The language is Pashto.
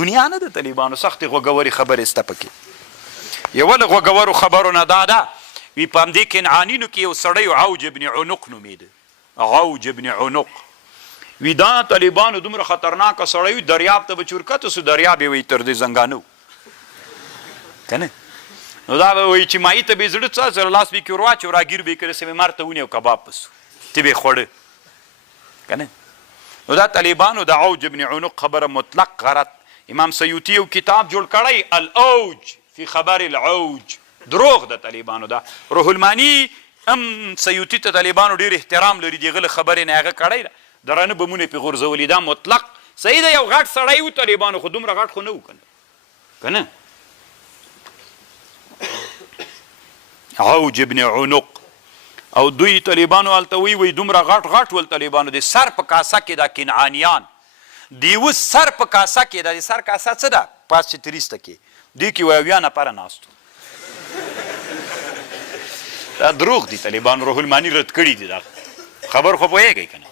دنیا نه د طالبانو سختې غوږورې خبرې سته پکې. یوه له غوږورو خبرو نه دا ده وي په همدې کنعانینو کې یو سړی عوج ابن عنق نومېده. عوج ابن عنق وي دا طالبانو دومره خطرناکه سړی وي دریاب ته به چورکته سو دریاب یې وایي تر دې زنګانه و که نه نو دا به وایي چې مایي ته به یې زړه څه سره لاس به یې کې ور واچو راګیر به یې کړی سمې مار ته ونیو کباب په سو ته به یې خوړه که نه. نو دا طالبانو د عوج ابن عنق خبره مطلق غلط. امام سیوطي یو کتاب جوړ کړی الاوج فی خبر العوج. دروغ د طالبانو دا. روح المانی هم سیوطي ته طالبانو ډېر احترام لري د هغه له خبرې نه هغه کړی ده درانه بمونه پې غورځولي دا مطلق صحیح ده. یو غټ سړی و طالبانو خو دومره غټ خو نه و که نه عوج ابن عنق. او دوی طالبانو هلته وی دومره غټ غټ ول طالبانو د سر په کاسه کې دا کنعانیان د یوه سر په کاسه کې دا د سر کاسه څه ده پاس چې تریسته کې دې کې وایي 80 نفره ناست دا دروغ دي. طالبانو روح المانی رد کړي دي دا خبر خو پوهېږئ که نه